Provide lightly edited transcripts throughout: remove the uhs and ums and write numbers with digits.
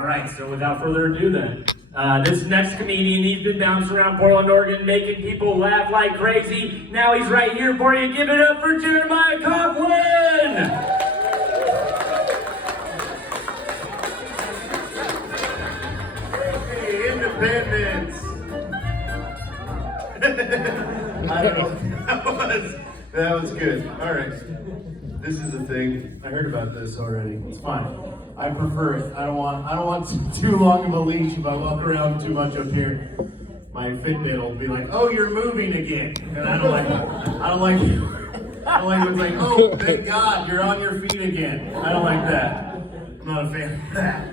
All right, so without further ado then, this next comedian, he's been bouncing around Portland, Oregon, making people laugh like crazy. Now he's right here for you. Give it up for Jeremiah Coughlan! Hey, independence! I don't know. That was good. All right. This is a thing. I heard about this already. It's fine. I prefer it. I don't want too long of a leash if I walk around too much up here. My Fitbit will be like, "Oh, you're moving again," and I don't like it. I don't like when it's like, "Oh, thank God, you're on your feet again." I don't like that. I'm not a fan of that.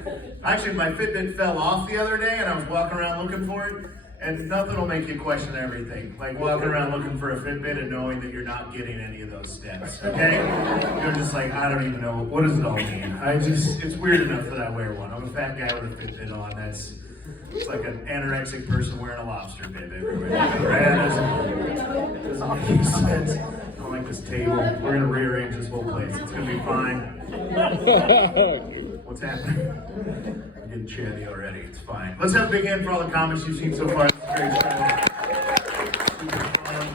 Actually, my Fitbit fell off the other day, and I was walking around looking for it. And nothing will make you question everything. Like walking around looking for a Fitbit and knowing that you're not getting any of those steps, okay? You're just like, I don't even know, what does it all mean? It's weird enough that I wear one. I'm a fat guy with a Fitbit on. It's like an anorexic person wearing a lobster bib everywhere. Right? Doesn't make any sense. I don't like this table. We're gonna rearrange this whole place. It's gonna be fine. What's happening? I'm getting chatty already. It's fine. Let's have a big hand for all the comments you've seen so far. It's a great show. Super fun.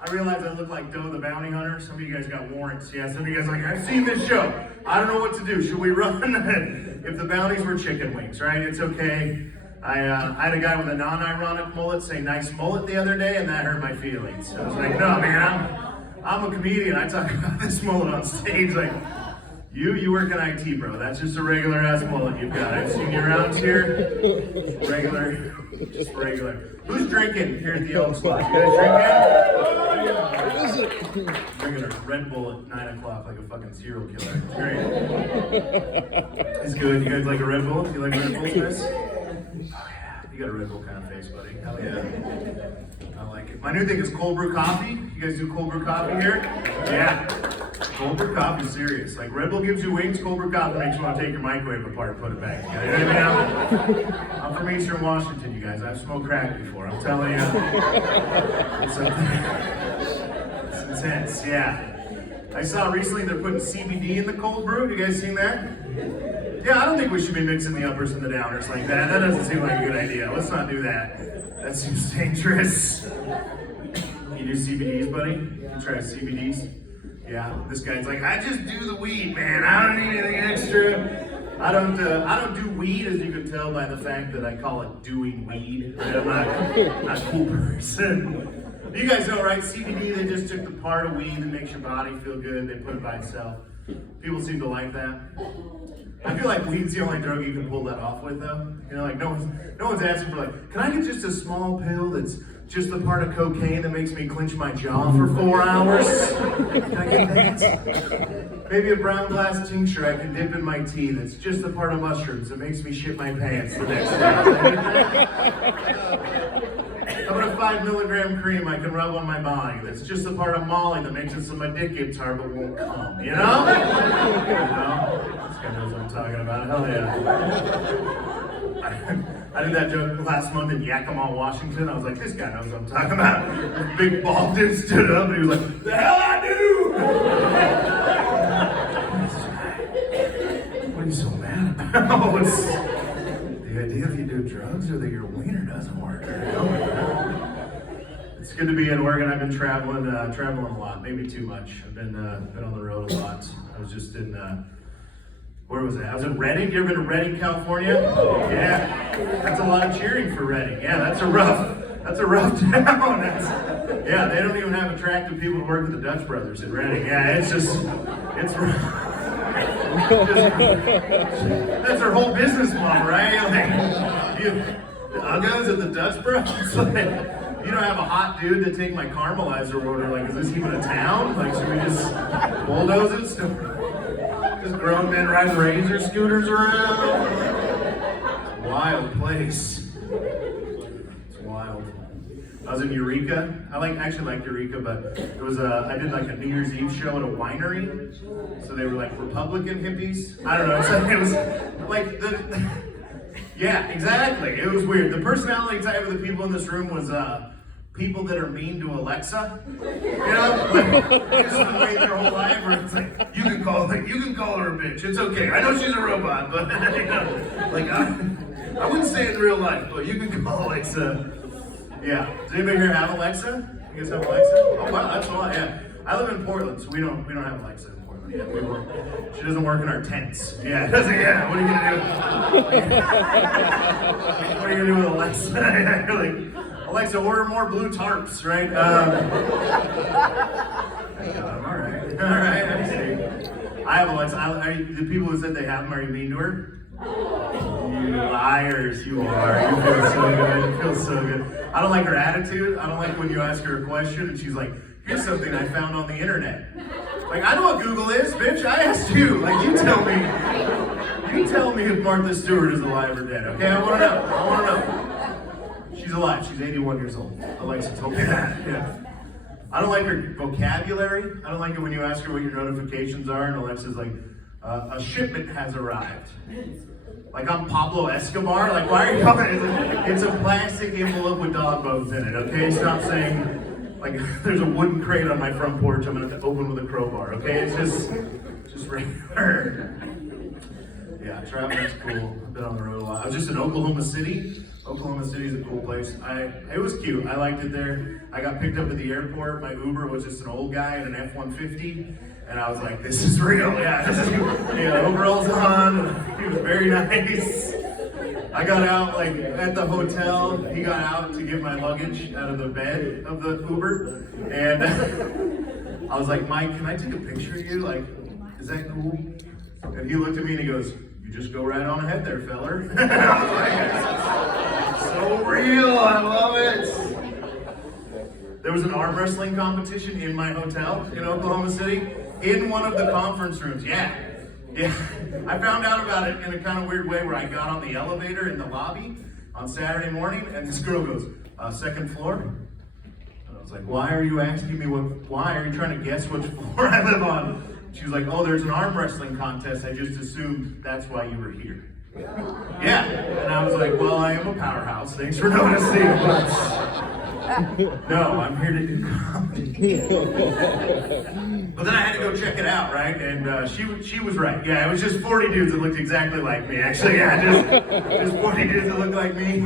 I realize I look like Doe the Bounty Hunter. Some of you guys got warrants. Yeah, some of you guys are like, I've seen this show. I don't know what to do. Should we run? If the bounties were chicken wings, right? It's okay. I had a guy with a non-ironic mullet say nice mullet the other day, and that hurt my feelings. I was like, no, man, I'm a comedian. I talk about this mullet on stage. Like, you work in IT, bro. That's just a regular ass mullet you've got. I've seen you around here. Regular, just regular. Who's drinking here at the Elks? You guys drinking? Drinking a Red Bull at 9 o'clock like a fucking serial killer. It's great. It's good. You guys like a Red Bull? You like Red Bulls, guys? Oh yeah. You got a Red Bull kind of face, buddy. Hell yeah. I like it. My new thing is cold brew coffee. You guys do cold brew coffee here? Yeah. Cold brew coffee is serious. Like Red Bull gives you wings, cold brew coffee makes you want to take your microwave apart and put it back together. You know what I mean? I'm from Eastern Washington, you guys. I've smoked crack before. I'm telling you. It's intense, yeah. I saw recently they're putting CBD in the cold brew. Have you guys seen that? Yeah, I don't think we should be mixing the uppers and the downers like that. That doesn't seem like a good idea. Let's not do that. That seems dangerous. You do CBDs, buddy? You try CBDs? Yeah, this guy's like, I just do the weed, man. I don't need anything extra. I don't do weed, as you can tell by the fact that I call it doing weed. Right? I'm not a cool person. You guys know, right? CBD, they just took the part of weed that makes your body feel good. They put it by itself. People seem to like that. I feel like weed's the only drug you can pull that off with, though. You know, like no one's asking for like, can I get just a small pill that's just the part of cocaine that makes me clench my jaw for 4 hours? Can I get that? Maybe a brown glass tincture I can dip in my tea that's just the part of mushrooms that makes me shit my pants the next day. How about a 5 milligram cream I can rub on my body that's just the part of Molly that makes it so my dick gets hard but won't come, you know? This guy knows what I'm talking about. Hell yeah. I did that joke last month in Yakima, Washington. I was like, this guy knows what I'm talking about. This big bald dude stood up and he was like, the hell I do! What are you so mad about? It's the idea that you do drugs or that your wiener doesn't work. It's good to be in Oregon. I've been traveling a lot, maybe too much. I've been on the road a lot. I was just in where was I? I was in Redding. You ever been to Redding, California? Yeah, that's a lot of cheering for Redding. Yeah, that's a rough town. Yeah, they don't even have attractive people to work with the Dutch brothers in Redding. Yeah, it's rough. That's their whole business model, right? Like, the Uggos and the Dutch brothers. Like, you don't have a hot dude to take my caramelizer order. Like, is this even a town? Like, should we just bulldoze it? Just grown men riding razor scooters around. It's a wild place. It's wild. I was in Eureka. I actually like Eureka, but it was I did like a New Year's Eve show at a winery. So they were like Republican hippies. I don't know. It was like yeah, exactly. It was weird. The personality type of the people in this room was people that are mean to Alexa. You know, like this is the way their whole life where it's like you can call her a bitch. It's okay. I know she's a robot, but you know, like I wouldn't say it in real life, but you can call Alexa. Yeah. Does anybody here have Alexa? You guys have Alexa? Oh wow, that's a lot. Yeah. I live in Portland, so we don't have Alexa in Portland. Yeah, we won't. She doesn't work in our tents. Yeah, doesn't. Yeah. What are you gonna do? What are you gonna do with Alexa? Like, Alexa, order more blue tarps, right? All right, I see. I have Alexa. The people who said they have them, are you mean to her? You liars, you are. You feel so good. You feel so good. I don't like her attitude. I don't like when you ask her a question and she's like, here's something I found on the internet. Like, I know what Google is, bitch. I asked you. Like, you tell me. You tell me if Martha Stewart is alive or dead, okay? I want to know. I want to know. She's alive. She's 81 years old. Alexa told me that. Yeah. I don't like her vocabulary. I don't like it when you ask her what your notifications are and Alexa's like, a shipment has arrived. Like I'm Pablo Escobar? Like, why are you calling it? It's a plastic envelope with dog bones in it, okay? Stop saying, like, there's a wooden crate on my front porch I'm gonna have to open with a crowbar, okay? It's just regular. Yeah, traveling's cool. I've been on the road a lot. I was just in Oklahoma City. Oklahoma City is a cool place. It was cute. I liked it there. I got picked up at the airport. My Uber was just an old guy in an F-150. And I was like, this is real. Yeah, this is overalls on. He was very nice. I got out like at the hotel. He got out to get my luggage out of the bed of the Uber. And I was like, Mike, can I take a picture of you? Like, is that cool? And he looked at me and he goes, you just go right on ahead there, feller. And I was like, so real. I love it. There was an arm wrestling competition in my hotel in Oklahoma City. In one of the conference rooms, yeah. I found out about it in a kind of weird way where I got on the elevator in the lobby on Saturday morning and this girl goes, second floor? And I was like, why are you asking me why are you trying to guess which floor I live on? She was like, oh, there's an arm wrestling contest. I just assumed that's why you were here. Yeah. And I was like, well, I am a powerhouse. Thanks for noticing. No, I'm here to do comedy. But then I had to go check it out, right? And she was right. Yeah, it was just 40 dudes that looked exactly like me. Actually, yeah, just 40 dudes that looked like me,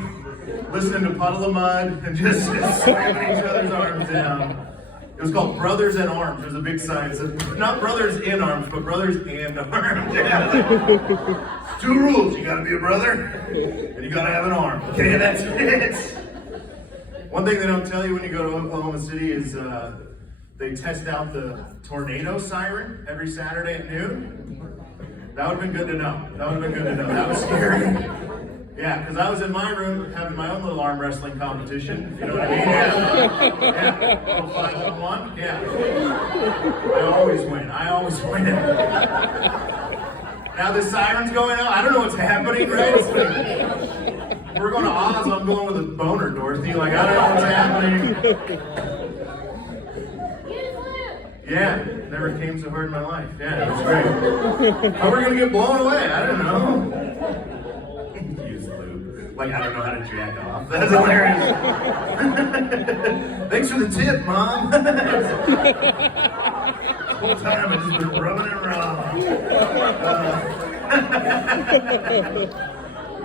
listening to Puddle of Mud and just slamming each other's arms down. It was called Brothers in Arms. There's a big sign that said, not Brothers in Arms, but Brothers and Arms. Yeah. 2 rules. You gotta be a brother, and you gotta have an arm. Okay, that's it. One thing they don't tell you when you go to Oklahoma City is they test out the tornado siren every Saturday at noon. That would have been good to know. That was scary. Yeah, because I was in my room having my own little arm wrestling competition. You know what I mean? Yeah. Little 5-on-1. Yeah. I always win. Now the siren's going out. I don't know what's happening, right? It's like, we're going to Oz. I'm going with a boner, Dorothy. Like, I don't know what's happening. Yeah, never came so hard in my life. Yeah, it was great. How are we going to get blown away? I don't know. Use lube. Like, I don't know how to jack off. That's hilarious. Thanks for the tip, Mom. The whole time I've just been rubbing it raw.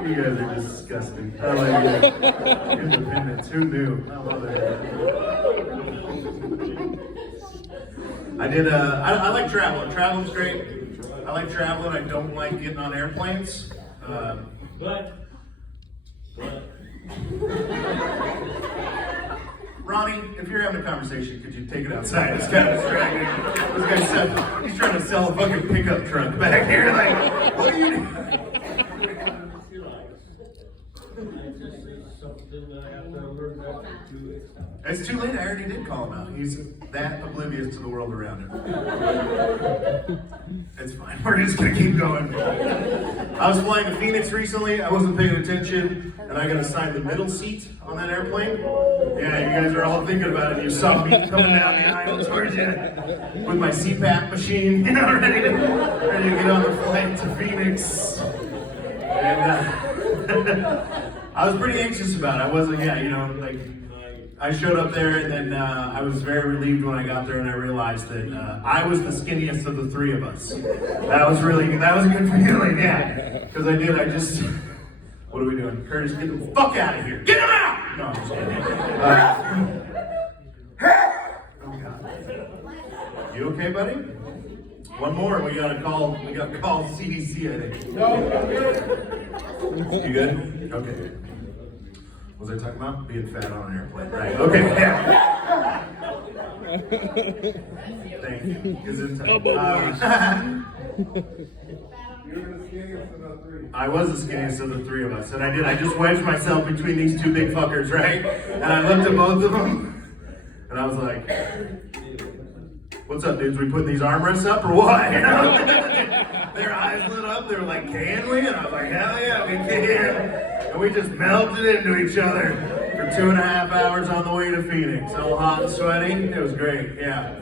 You guys are disgusting. I like it. Independence. Who knew? I love it. I like traveling. Traveling's great. I like traveling. I don't like getting on airplanes. But. Ronnie, if you're having a conversation, could you take it outside? It's kind of distracting. This guy said he's trying to sell a fucking pickup truck back here. Like, what are you doing? It's too late. I already did call him out. He's that oblivious to the world around him. It's fine. We're just gonna keep going. I was flying to Phoenix recently. I wasn't paying attention, and I got assigned the middle seat on that airplane. Yeah, you guys are all thinking about it. You saw me coming down the aisle towards you with my CPAP machine, you know, ready to get on the flight to Phoenix. And I was pretty anxious about it. I wasn't, like I showed up there, and then I was very relieved when I got there, and I realized that I was the skinniest of the three of us. That was a good feeling, yeah. Because I just, what are we doing? Curtis, get the fuck out of here. Get him out! No, I'm just kidding. Oh, God. You okay, buddy? One more, we gotta call CDC, I think. You good? Okay. What was I talking about? Being fat on an airplane, right? Okay, yeah. Thank you. I was the skinniest of the three of us, and I just wedged myself between these two big fuckers, right? And I looked at both of them, and I was like, what's up, dudes? We putting these armrests up or what? You know? Their eyes lit up. They were like, can we? And I was like, hell yeah, we can. And we just melted into each other for 2.5 hours on the way to Phoenix. All hot and sweaty. It was great, yeah.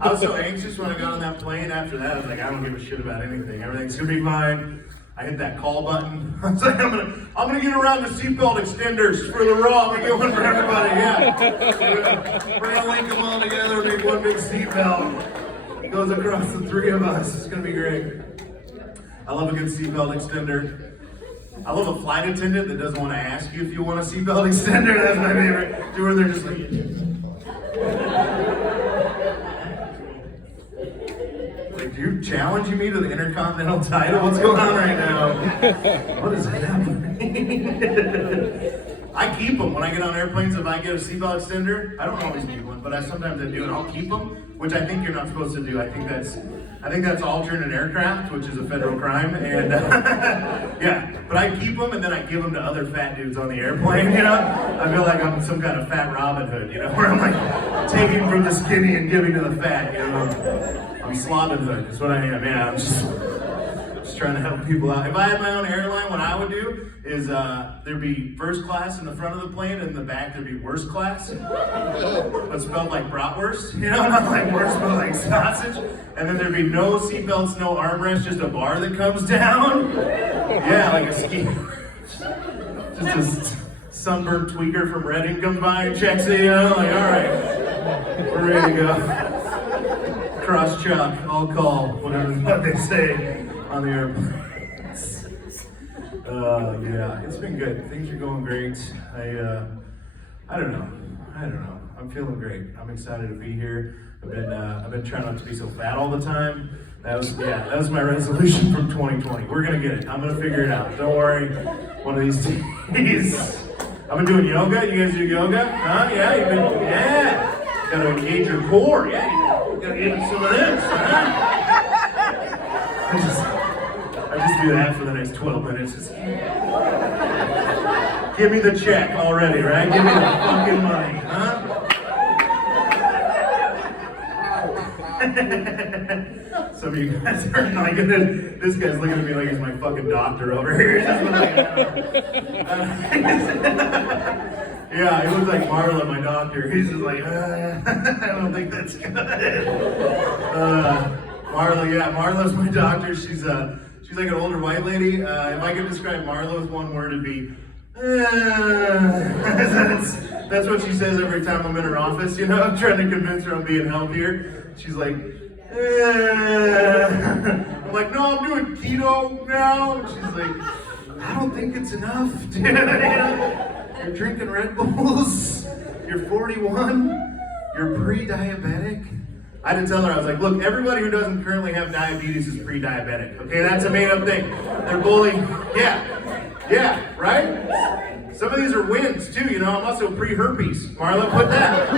I was so anxious when I got on that plane. After that, I was like, I don't give a shit about anything. Everything's gonna be fine. I hit that call button. I was like, I'm gonna get around the seatbelt extenders for the raw. I'm gonna get one for everybody, yeah. We're gonna link them all together, make one big seatbelt. It goes across the three of us. It's gonna be great. I love a good seatbelt extender. I love a flight attendant that doesn't want to ask you if you want a seatbelt extender. That's my favorite. Do where they're just like, do you challenging me to the Intercontinental title? What's going on right now? What is happening? I keep them when I get on airplanes. If I get a seatbelt extender, I don't always need one, but sometimes I do, and I'll keep them, which I think you're not supposed to do. I think that's alternate aircraft, which is a federal crime, and yeah. But I keep them, and then I give them to other fat dudes on the airplane. You know, I feel like I'm some kind of fat Robin Hood. You know, where I'm like taking from the skinny and giving to the fat. You know, I'm Slobbin Hood. Is what I am. Yeah, I'm just trying to help people out. If I had my own airline, what I would do is there'd be first class in the front of the plane, and in the back there'd be worst class, but spelled like bratwurst, you know, not like worst, but like sausage. And then there'd be no seatbelts, no armrests, just a bar that comes down. Yeah, like a ski. Just a sunburned tweaker from Reading comes by and checks it, you know, like, all right, we're ready to go. Cross chuck, all call, whatever what they say on the airplane. Yeah, it's been good. Things are going great. I don't know. I'm feeling great. I'm excited to be here. I've been trying not to be so fat all the time. That was my resolution from 2020. We're gonna get it. I'm gonna figure it out. Don't worry. One of these days. I've been doing yoga. You guys do yoga? Huh? Yeah, yeah. Gotta engage your core. Yeah, you gotta get into some of this. Huh? I just do that for the next 12 minutes. Just give me the check already, right? Give me the fucking money, huh? Some of you guys are like, this guy's looking at me like he's my fucking doctor over here. Yeah, he looks like Marla, my doctor. He's just like, I don't think that's good. Marla's my doctor. She's like an older white lady. If I could describe Marla with one word, it'd be, that's what she says every time I'm in her office, you know? I'm trying to convince her I'm being healthier. She's like, I'm like, no, I'm doing keto now. She's like, I don't think it's enough, dude. You're drinking Red Bulls. You're 41. You're pre-diabetic. I had to tell her, I was like, look, everybody who doesn't currently have diabetes is pre-diabetic. Okay, that's a made-up thing. They're bullying. Yeah, right? Some of these are wins too, you know. I'm also pre-herpes. Marla, put that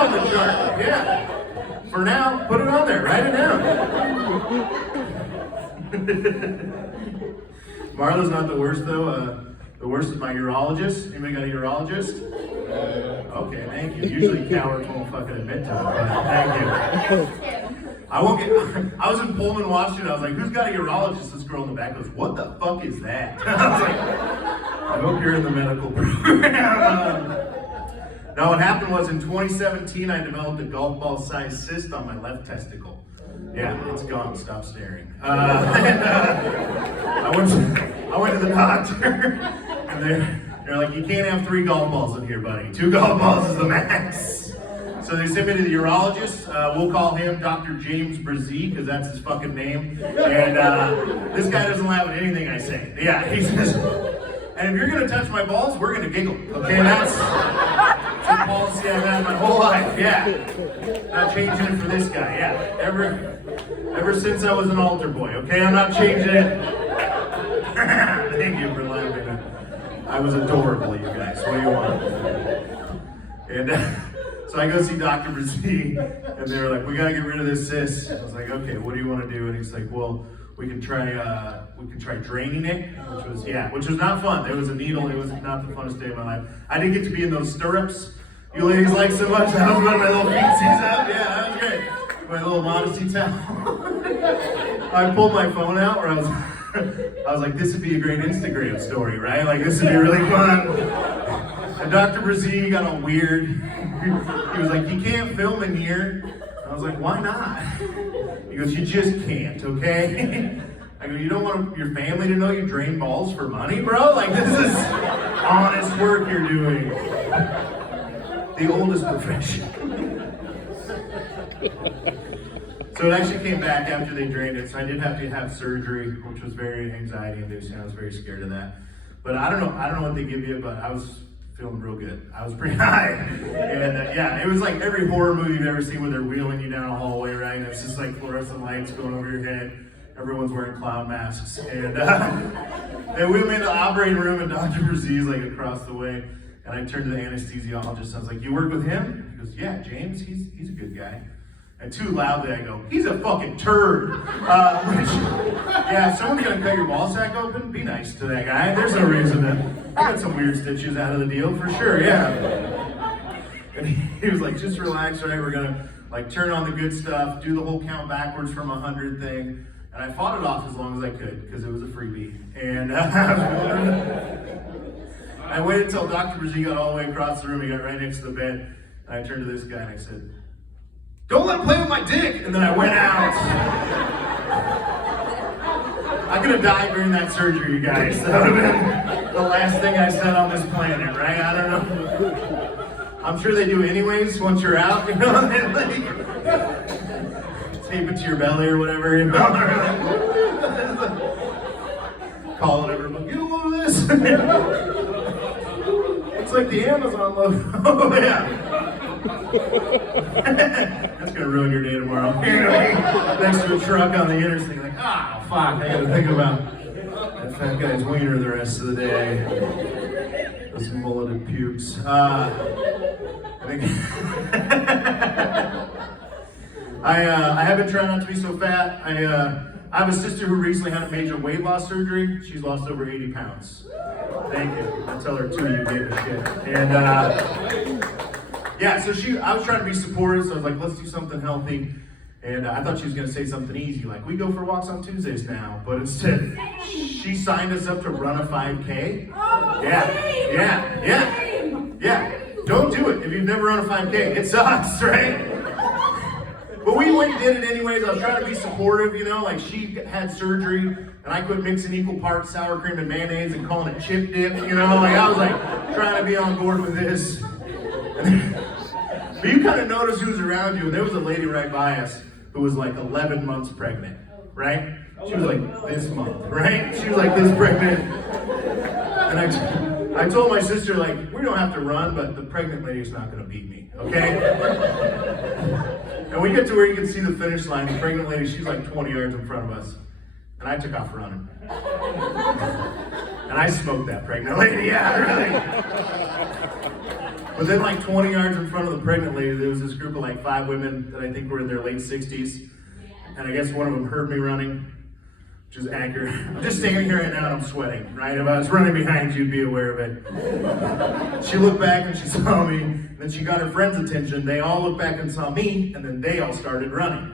on the chart. Yeah. For now, put it on there. Write it down. Marla's not the worst though. The worst is my urologist. Anybody got a urologist? Okay, thank you. Usually cowards won't fucking admit to it, but thank you. I was in Pullman, Washington. I was like, who's got a urologist? This girl in the back goes, what the fuck is that? I was like, I hope you're in the medical program. Now what happened was in 2017, I developed a golf ball sized cyst on my left testicle. Yeah, it's gone. Stop staring. I went to the doctor, and They're like, you can't have 3 golf balls in here, buddy. 2 golf balls is the max. So they sent me to the urologist. We'll call him Dr. James Brzee, because that's his fucking name. And this guy doesn't laugh at anything I say. Yeah, he says, and if you're gonna touch my balls, we're gonna giggle. Okay, that's the policy I've had my whole life. Yeah, not changing it for this guy. Yeah, ever since I was an altar boy. Okay, I'm not changing it. Thank you for laughing. I was adorable, you guys. What do you want? And so I go see Dr. Brzee, and they were like, "We gotta get rid of this cyst." I was like, "Okay, what do you want to do?" And he's like, "Well, we can try draining it," which was not fun. There was a needle. It was not the funnest day of my life. I didn't get to be in those stirrups you ladies like so much. I was running my little feetsies up. Yeah, that was great. My little modesty towel. I pulled my phone out where I was like, this would be a great Instagram story, right? Like, this would be really fun. And Dr. Brzee got all weird. He was like, you can't film in here. I was like, why not? He goes, you just can't, okay? I go, you don't want your family to know you drain balls for money, bro? Like, this is honest work you're doing. The oldest profession. So it actually came back after they drained it, so I did have to have surgery, which was very anxiety-inducing. I was very scared of that. But I don't know what they give you, but I was feeling real good. I was pretty high. And yeah, it was like every horror movie you've ever seen where they're wheeling you down a hallway, right? And it's just like fluorescent lights going over your head. Everyone's wearing clown masks. And they wheeled me into the operating room, and Dr. Brzee's like across the way. And I turned to the anesthesiologist. I was like, you work with him? He goes, yeah, James, he's a good guy. And too loudly I go, he's a fucking turd. Yeah, if someone's gonna cut your ball sack open, be nice to that guy. There's no reason to. I got some weird stitches out of the deal for sure, yeah. And he was like, just relax, right? We're gonna like turn on the good stuff, do the whole count backwards from 100 thing. And I fought it off as long as I could because it was a freebie. And I waited until Dr. Brzee got all the way across the room. He got right next to the bed. And I turned to this guy and I said, don't let him play with my dick! And then I went out. I could have died during that surgery, you guys. That would have been the last thing I said on this planet, right? I don't know. I'm sure they do anyways once you're out, you know? Like, tape it to your belly or whatever, you know? Calling everyone, get a load of this! It's like the Amazon logo. Oh, yeah. That's gonna ruin your day tomorrow. You're gonna be next to a truck on the interstate, like, fuck, I gotta think about that fat guy's wiener the rest of the day. Those mulleted pubes. I think I have been trying not to be so fat. I have a sister who recently had a major weight loss surgery. She's lost over 80 pounds. Thank you. I tell her too, you gave a shit. And yeah, so I was trying to be supportive, so I was like, let's do something healthy. And I thought she was gonna say something easy, like, we go for walks on Tuesdays now. But instead, she signed us up to run a 5K. Yeah. Don't do it if you've never run a 5K. It sucks, right? But we went and did it anyways. I was trying to be supportive, you know, like she had surgery and I quit mixing equal parts sour cream and mayonnaise and calling it chip dip, you know, like I was like trying to be on board with this. But you kind of notice who's around you, and there was a lady right by us who was like 11 months pregnant, right? She was like this month, right? She was like this pregnant. And I told my sister, like, we don't have to run, but the pregnant lady's not gonna beat me, okay? And we get to where you can see the finish line. The pregnant lady, she's like 20 yards in front of us. And I took off running. And I smoked that pregnant lady, yeah, really. But then like 20 yards in front of the pregnant lady, there was this group of like 5 women that I think were in their late 60s. And I guess one of them heard me running, which is accurate. I'm just standing here right now and I'm sweating, right? If I was running behind you, you'd be aware of it. She looked back and she saw me, and then she got her friend's attention. They all looked back and saw me, and then they all started running.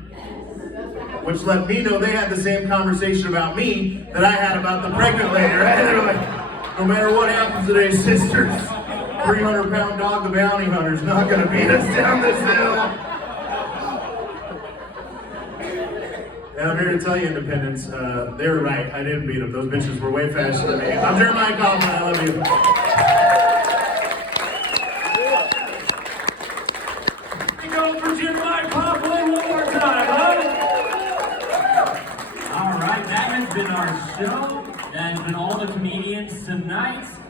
Which let me know they had the same conversation about me that I had about the pregnant lady, right? They were like, no matter what happens today, sisters, 300-pound dog, the bounty hunter's not gonna beat us down this hill. And I'm here to tell you, Independents, they were right. I didn't beat them. Those bitches were way faster than me. I'm Jeremiah Coughlan. I love you. Go for Jeremiah Coughlan one more time, huh? All right, that has been our show. That has been all the comedians tonight.